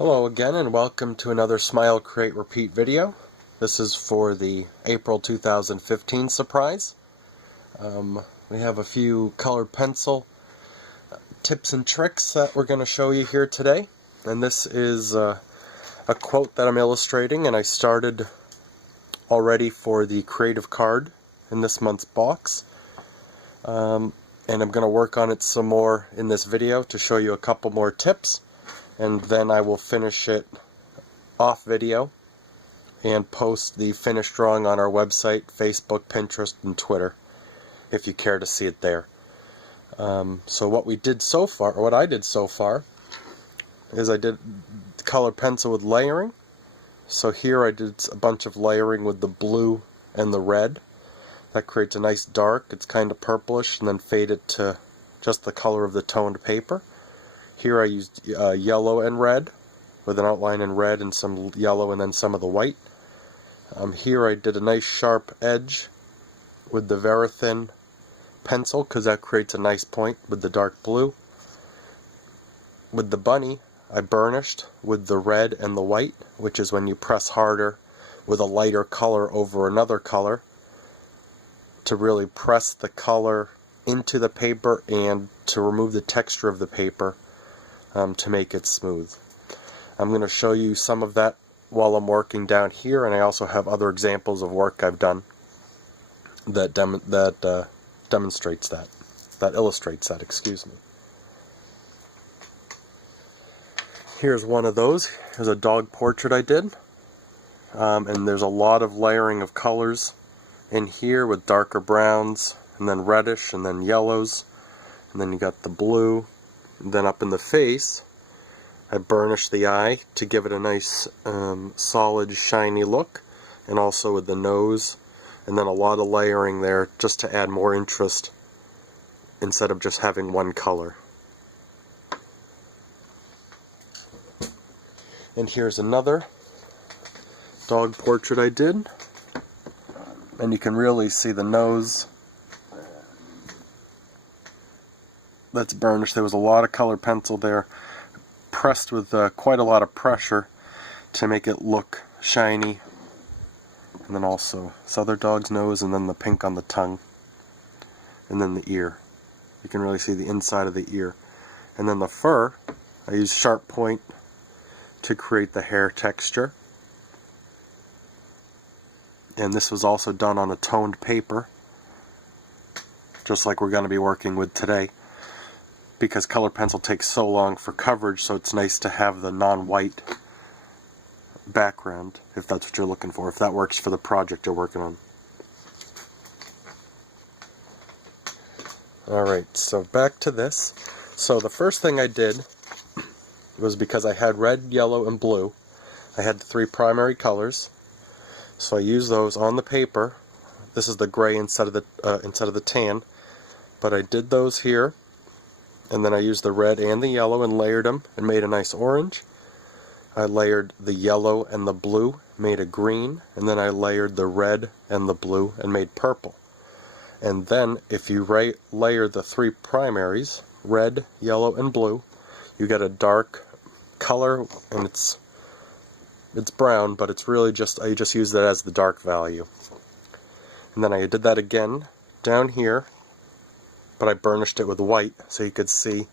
Hello again and welcome to another Smile Create Repeat video. This is for the April 2015 surprise. We have a few colored pencil tips and tricks that we're going to show you here today. And this is a quote that I'm illustrating, and I started already for the creative card in this month's box. And I'm going to work on it some more in this video to show you a couple more tips. And then I will finish it off video and post the finished drawing on our website, Facebook, Pinterest, and Twitter, if you care to see it there. So what we did so far, or what I did so far, is I did colored pencil with layering. So here I did a bunch of layering with the blue and the red. That creates a nice dark. It's kind of purplish, and then fade it to just the color of the toned paper. Here I used yellow and red, with an outline in red and some yellow and then some of the white. Here I did a nice sharp edge with the very thin pencil, because that creates a nice point with the dark blue. With the bunny, I burnished with the red and the white, which is when you press harder with a lighter color over another color to really press the color into the paper and to remove the texture of the paper. To make it smooth. I'm going to show you some of that while I'm working down here, and I also have other examples of work I've done that demonstrates that illustrates that, excuse me. Here's one of those. Here's a dog portrait I did, and there's a lot of layering of colors in here with darker browns, and then reddish, and then yellows, and then you got the blue. Then up in the face, I burnished the eye to give it a nice solid shiny look, and also with the nose, and then a lot of layering there just to add more interest instead of just having one color. And here's another dog portrait I did, and you can really see the nose that's burnished. There was a lot of colored pencil there, pressed with quite a lot of pressure to make it look shiny. And then also this other dog's nose, and then the pink on the tongue, and then the ear. You can really see the inside of the ear. And then the fur, I used sharp point to create the hair texture. And this was also done on a toned paper, just like we're going to be working with today, because colored pencil takes so long for coverage, so it's nice to have the non-white background, if that's what you're looking for, if that works for the project you're working on. Alright, so back to this. So the first thing I did was, because I had red, yellow, and blue, I had the three primary colors, so I used those on the paper. This is the gray instead of the tan, but I did those here. And then I used the red and the yellow and layered them and made a nice orange. I layered the yellow and the blue, made a green, and then I layered the red and the blue and made purple. And then if you layer the three primaries, red, yellow, and blue, you get a dark color, and it's brown, but it's really I just use that as the dark value. And then I did that again down here, but I burnished it with white so you could see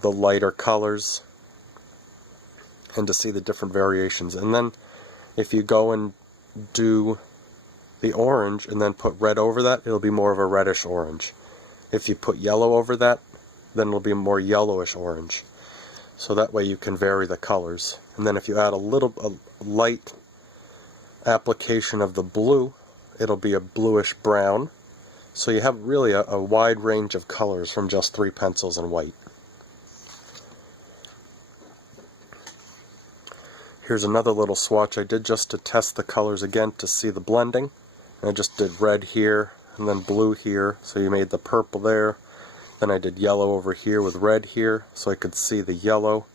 the lighter colors and to see the different variations. And then if you go and do the orange and then put red over that, it'll be more of a reddish orange. If you put yellow over that, then it'll be more yellowish orange. So that way you can vary the colors. And then if you add a light application of the blue, it'll be a bluish brown. So you have really a wide range of colors from just three pencils and white. Here's another little swatch I did just to test the colors again to see the blending. And I just did red here and then blue here, so you made the purple there. Then I did yellow over here with red here, so I could see the yellow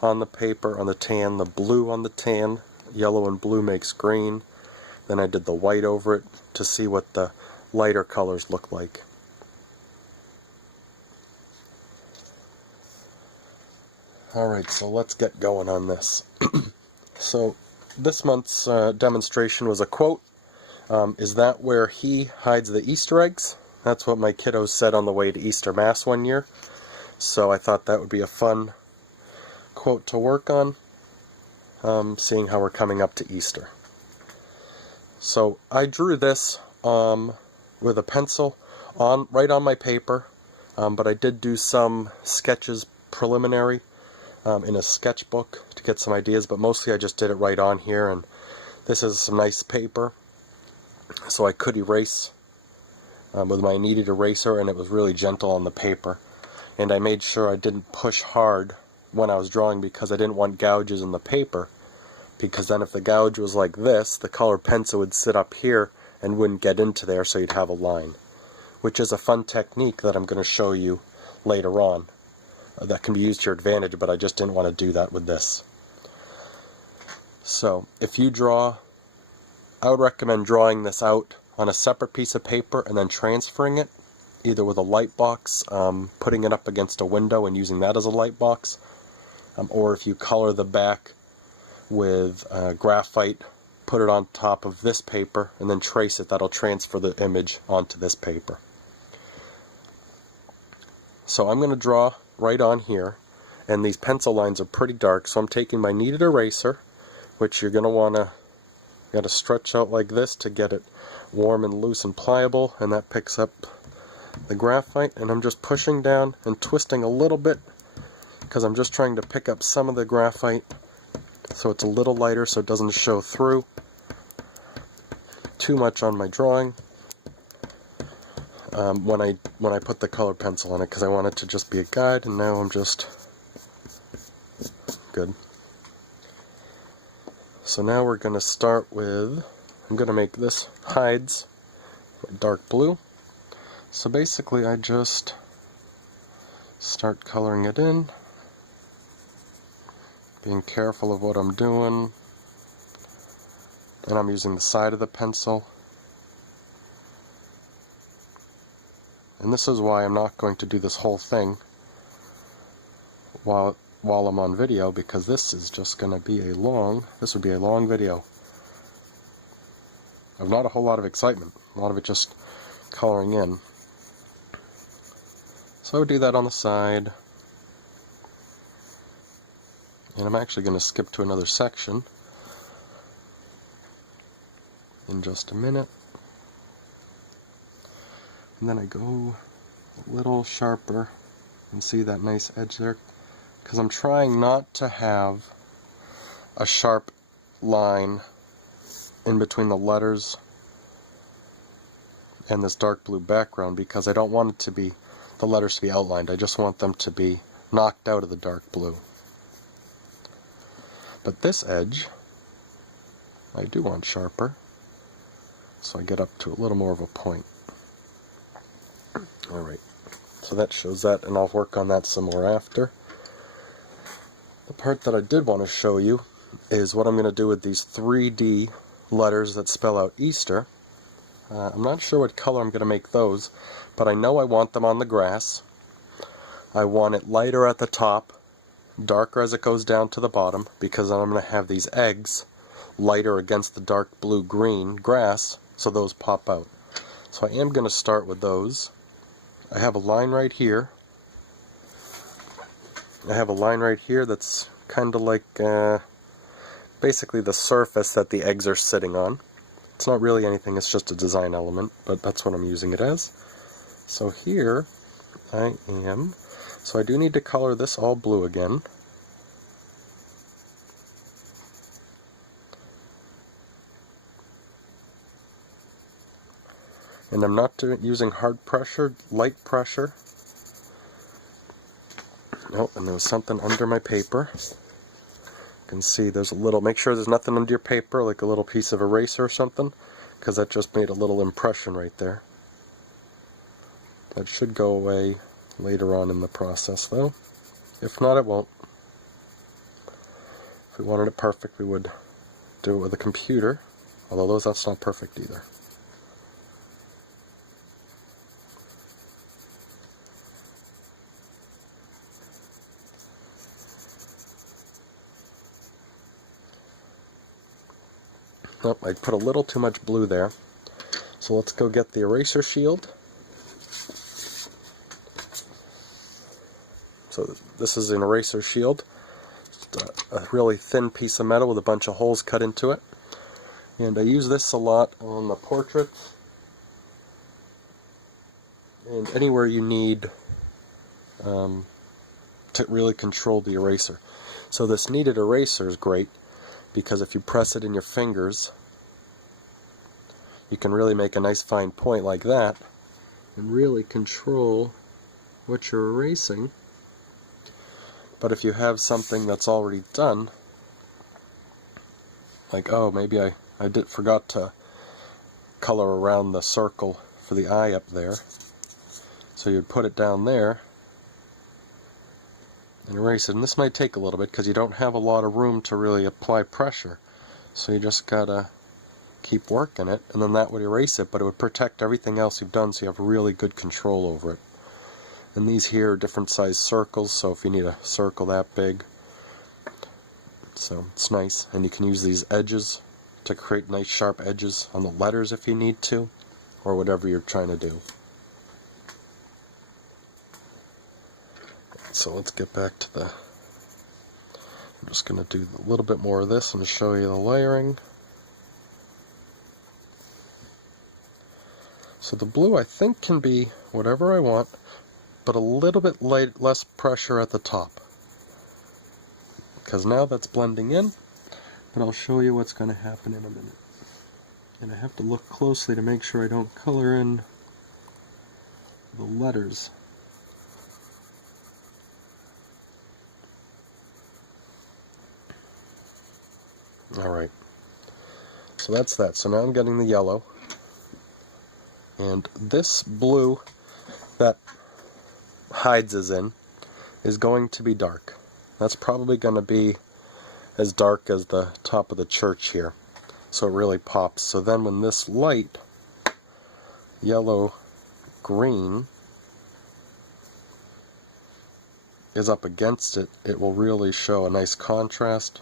on the paper, on the tan, the blue on the tan. Yellow and blue makes green. Then I did the white over it to see what the lighter colors look like. Alright, so let's get going on this. So, this month's demonstration was a quote. Is that where he hides the Easter eggs? That's what my kiddos said on the way to Easter Mass one year. So I thought that would be a fun quote to work on, seeing how we're coming up to Easter. So I drew this with a pencil right on my paper, but I did do some sketches preliminary in a sketchbook to get some ideas, but mostly I just did it right on here, and this is some nice paper, so I could erase with my kneaded eraser, and it was really gentle on the paper. And I made sure I didn't push hard when I was drawing because I didn't want gouges in the paper, because then if the gouge was like this, the colored pencil would sit up here and wouldn't get into there, so you'd have a line, which is a fun technique that I'm going to show you later on that can be used to your advantage, but I just didn't want to do that with this. So if you draw, I would recommend drawing this out on a separate piece of paper and then transferring it, either with a light box, putting it up against a window and using that as a light box, or if you color the back with graphite, put it on top of this paper and then trace it, that'll transfer the image onto this paper. So I'm going to draw right on here, and these pencil lines are pretty dark, so I'm taking my kneaded eraser, which you're going to want to stretch out like this to get it warm and loose and pliable, and that picks up the graphite, and I'm just pushing down and twisting a little bit because I'm just trying to pick up some of the graphite so it's a little lighter so it doesn't show through too much on my drawing when I put the colored pencil on it, because I want it to just be a guide, and now I'm just good. So now we're going to start with, I'm going to make this hides dark blue. So basically I just start coloring it in, being careful of what I'm doing, and I'm using the side of the pencil. And this is why I'm not going to do this whole thing while I'm on video, because this is just going to be this would be a long video of not a whole lot of excitement, a lot of it just coloring in. So I would do that on the side, and I'm actually going to skip to another section in just a minute. And then I go a little sharper and see that nice edge there, because I'm trying not to have a sharp line in between the letters and this dark blue background, because I don't want the letters to be outlined. I just want them to be knocked out of the dark blue. But this edge I do want sharper, so I get up to a little more of a point. Alright, so that shows that, and I'll work on that some more after. The part that I did want to show you is what I'm going to do with these 3D letters that spell out Easter. I'm not sure what color I'm going to make those, but I know I want them on the grass. I want it lighter at the top, darker as it goes down to the bottom, because I'm going to have these eggs lighter against the dark blue-green grass, so those pop out. So I am going to start with those. I have a line right here. I have a line right here that's kind of like basically the surface that the eggs are sitting on. It's not really anything, it's just a design element, but that's what I'm using it as. So here I am. So I do need to color this all blue again. And I'm not using hard pressure, light pressure. Oh, and there was something under my paper. You can see there's a little, make sure there's nothing under your paper, like a little piece of eraser or something, because that just made a little impression right there. That should go away later on in the process though. If not, it won't. If we wanted it perfect, we would do it with a computer, although that's not perfect either. Oh, I put a little too much blue there. So let's go get the eraser shield. So this is an eraser shield. A really thin piece of metal with a bunch of holes cut into it. And I use this a lot on the portraits. And anywhere you need to really control the eraser. So this kneaded eraser is great because if you press it in your fingers, you can really make a nice fine point like that and really control what you're erasing. But if you have something that's already done, like, oh, maybe I forgot to color around the circle for the eye up there, so you'd put it down there and erase it. And this might take a little bit because you don't have a lot of room to really apply pressure, so you just gotta keep working it, and then that would erase it, but it would protect everything else you've done, so you have really good control over it. And these here are different size circles, so if you need a circle that big, so it's nice. And you can use these edges to create nice sharp edges on the letters if you need to, or whatever you're trying to do. So let's get back to the, I'm just going to do a little bit more of this and show you the layering. So the blue I think can be whatever I want, but a little bit less pressure at the top. Because now that's blending in, but I'll show you what's going to happen in a minute. And I have to look closely to make sure I don't color in the letters. Alright, so that's that. So now I'm getting the yellow. And this blue that hides is going to be dark. That's probably going to be as dark as the top of the church here. So it really pops. So then when this light, yellow, green, is up against it, it will really show a nice contrast.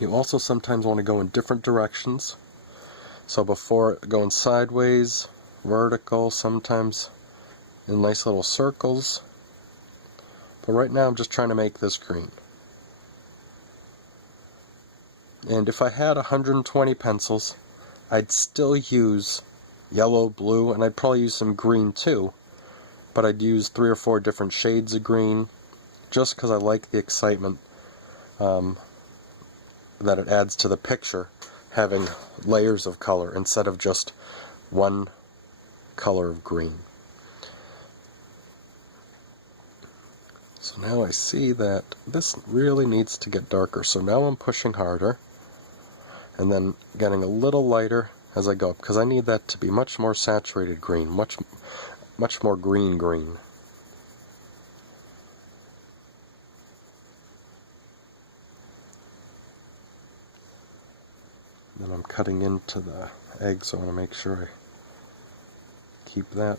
You also sometimes want to go in different directions. So before going sideways, vertical, sometimes in nice little circles. But right now I'm just trying to make this green. And if I had 120 pencils, I'd still use yellow, blue, and I'd probably use some green too. But I'd use 3 or 4 different shades of green, just because I like the excitement that it adds to the picture, having layers of color instead of just one color of green. So now I see that this really needs to get darker, so now I'm pushing harder and then getting a little lighter as I go up, because I need that to be much more saturated green, much more green. Then I'm cutting into the egg, so I want to make sure I keep that.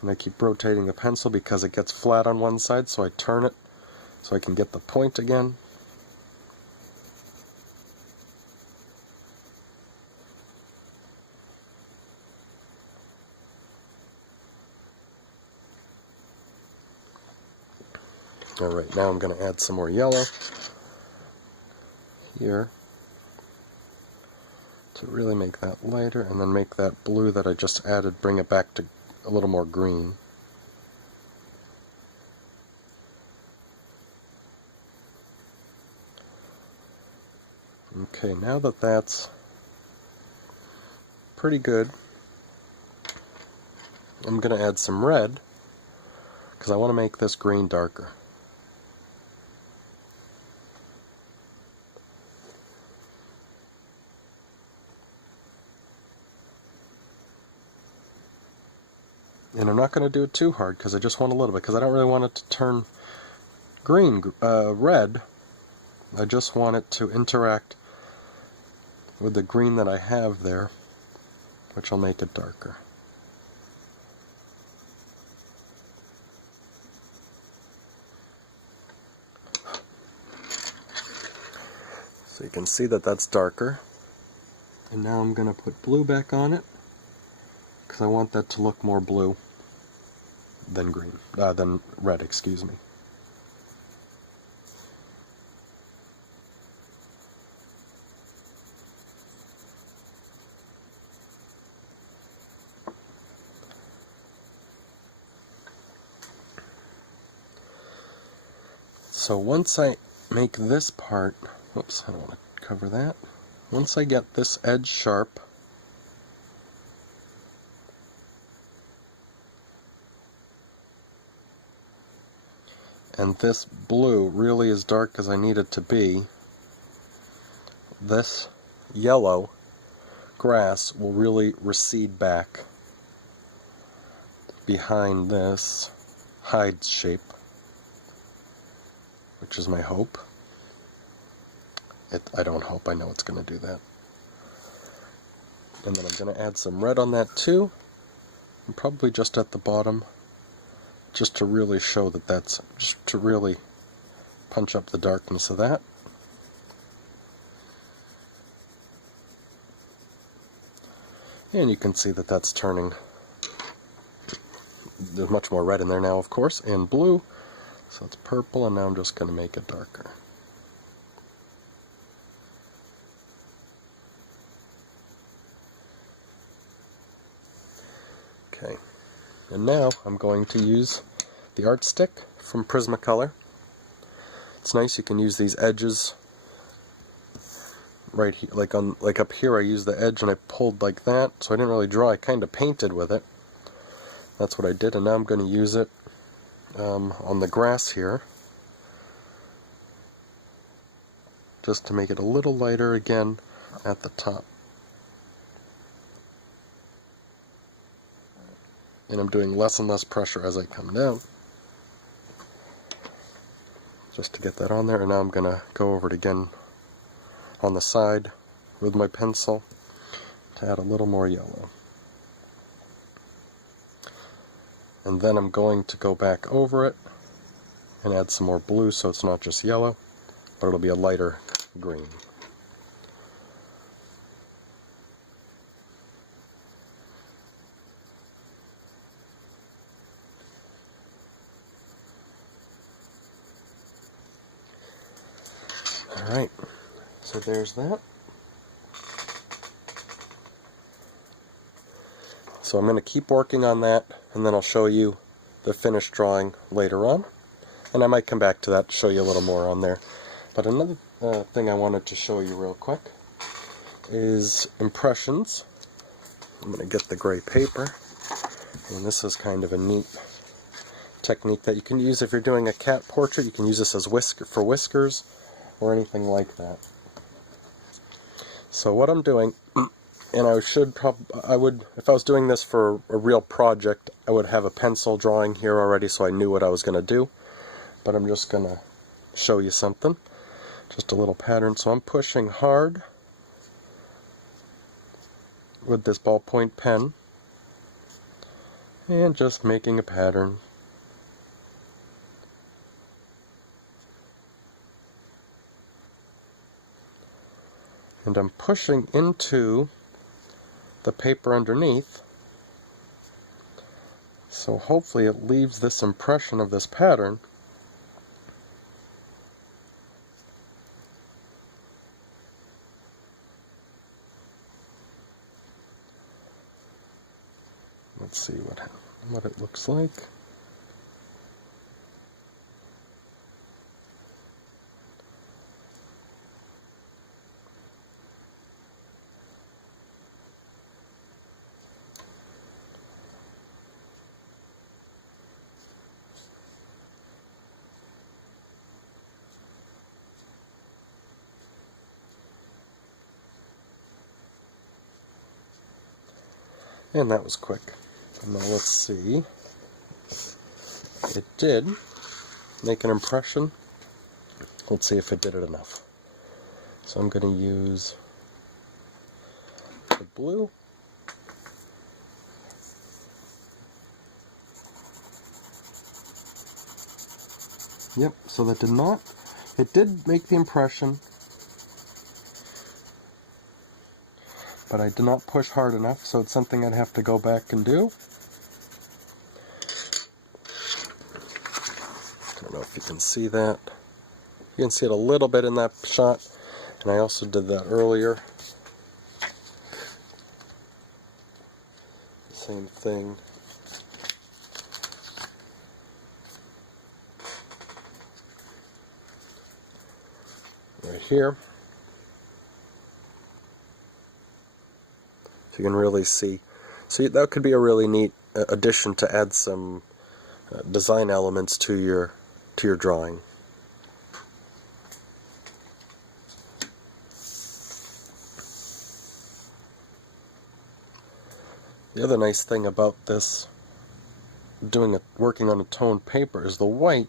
And I keep rotating the pencil because it gets flat on one side, so I turn it so I can get the point again. Alright, now I'm going to add some more yellow here to really make that lighter, and then make that blue that I just added, bring it back to a little more green. Okay, now that that's pretty good, I'm going to add some red because I want to make this green darker. And I'm not going to do it too hard because I just want a little bit, because I don't really want it to turn red. I just want it to interact with the green that I have there, which will make it darker. So you can see that that's darker. And now I'm going to put blue back on it, because I want that to look more blue than green, than red, excuse me. So once I make this part, whoops, I don't want to cover that. Once I get this edge sharp, and this blue really as dark as I need it to be, this yellow grass will really recede back behind this hide shape, which is my hope. I don't hope, I know it's going to do that. And then I'm going to add some red on that too, and probably just at the bottom, just to really show that that's, just to really punch up the darkness of that. And you can see that that's turning, there's much more red in there now, of course, and blue. So it's purple, and now I'm just going to make it darker. Okay, and now I'm going to use the art stick from Prismacolor. It's nice, you can use these edges right here, like up here I used the edge and I pulled like that, so I didn't really draw, I kind of painted with it. That's what I did, and now I'm going to use it on the grass here, just to make it a little lighter again at the top. And I'm doing less and less pressure as I come down, just to get that on there. And now I'm going to go over it again on the side with my pencil to add a little more yellow. And then I'm going to go back over it and add some more blue, so it's not just yellow, but it'll be a lighter green. Alright, so there's that. So I'm going to keep working on that, and then I'll show you the finished drawing later on. And I might come back to that to show you a little more on there. But another thing I wanted to show you real quick is impressions. I'm going to get the gray paper, and this is kind of a neat technique that you can use if you're doing a cat portrait. You can use this as for whiskers or anything like that. So what I'm doing, and I would, if I was doing this for a real project, I would have a pencil drawing here already so I knew what I was going to do. But I'm just going to show you something. Just a little pattern. So I'm pushing hard with this ballpoint pen and just making a pattern. And I'm pushing into the paper underneath, so hopefully it leaves this impression of this pattern. Let's see what it looks like. And that was quick. And now let's see. It did make an impression. Let's see if it did it enough. So I'm going to use the blue. Yep, so that did not. It did make the impression, but I did not push hard enough, so it's something I'd have to go back and do. I don't know if you can see that. You can see it a little bit in that shot, and I also did that earlier. Same thing. Right here. So you can really see. So that could be a really neat addition to add some design elements to your drawing. The other nice thing about this, working on a toned paper, is the white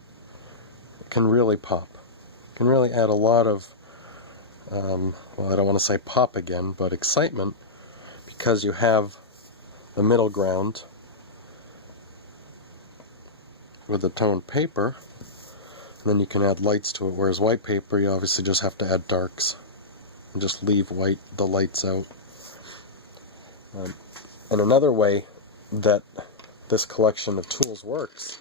can really pop. It can really add a lot of, well, I don't want to say pop again, but excitement, because you have the middle ground with the toned paper, and then you can add lights to it, whereas white paper you obviously just have to add darks and just leave the lights out. And another way that this collection of tools works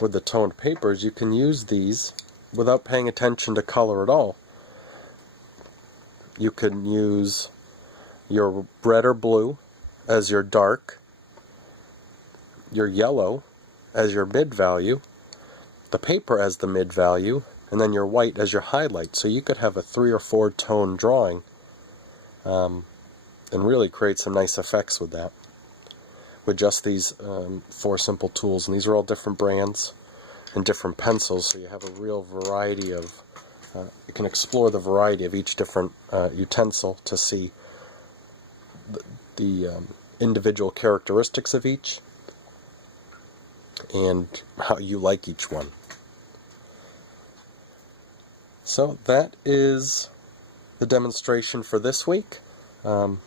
with the toned papers, you can use these without paying attention to color at all. You can use your red or blue as your dark, your yellow as your mid value, the paper as the mid value, and then your white as your highlight. So you could have a 3 or 4 tone drawing and really create some nice effects with that, with just these 4 simple tools. And these are all different brands and different pencils, so you have a real variety of, you can explore the variety of each different utensil to see the individual characteristics of each and how you like each one. So that is the demonstration for this week.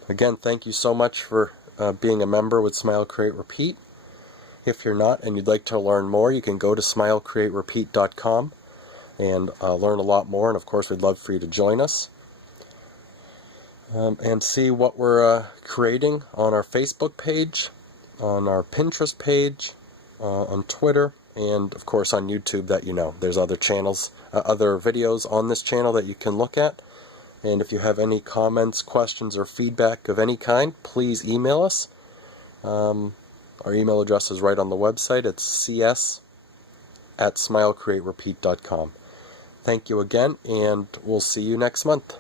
Again, thank you so much for being a member with Smile, Create, Repeat. If you're not and you'd like to learn more, you can go to smilecreaterepeat.com and learn a lot more, and of course we'd love for you to join us and see what we're creating on our Facebook page, on our Pinterest page, on Twitter, and of course on YouTube. That you know, there's other channels, other videos on this channel that you can look at. And if you have any comments, questions, or feedback of any kind, please email us. Our email address is right on the website. It's cs@smilecreaterepeat.com. Thank you again, and we'll see you next month.